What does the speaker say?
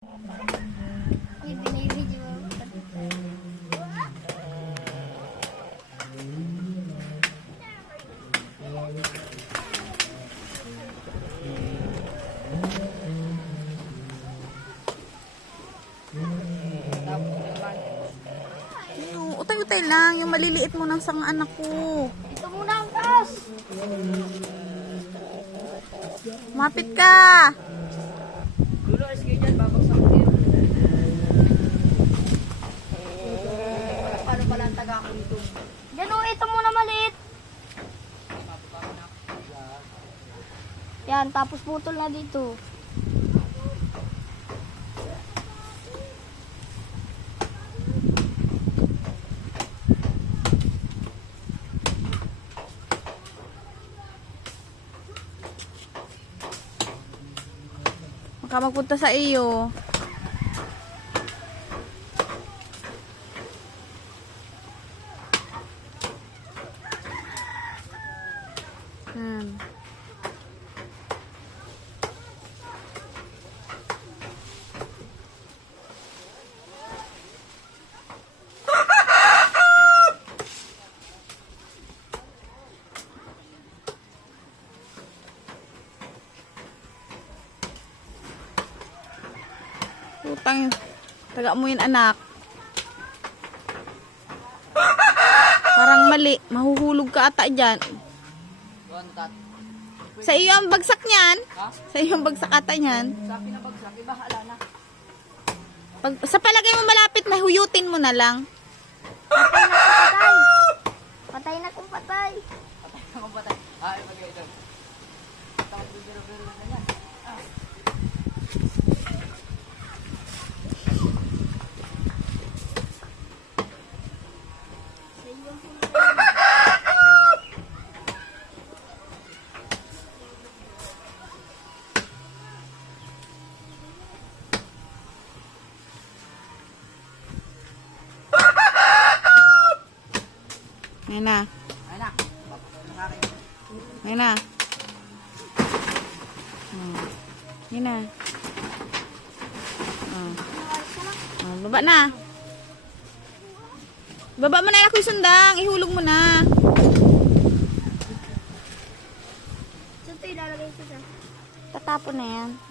Uy, binibidyo. Utay-utay lang. Yung maliliit mo ng sang anak ko. Ito muna ang taas. Mapit ka. Dulo, SK dyan, babagsak din. Paano pala ang taga ako dito? Yan o, ito muna maliit. Yan, tapos putol na dito. Baka magpunta sa iyo. Utang, taga mo yun anak. Parang mali, mahuhulog ka ata dyan. Doon, tat. Sa iyo ang bagsak niyan. Ha? Sa iyo ang bagsak ata niyan. Sa pinabagsak, iba hala na. Pag, sa palagay mo malapit, mahuyutin mo na lang. Patay. Patay na kung patay. Patay na kung patay. Ah, ipagay ito. Tapos bibiro-biro na yan. Ah. Ayan na. Ayun na. Nakakin. Ayan na. Ayan na. Baba na. Baba mo na, ako'y sundang. Ihulog mo na. Ito ilalagay ko siya. Tatapon na yan.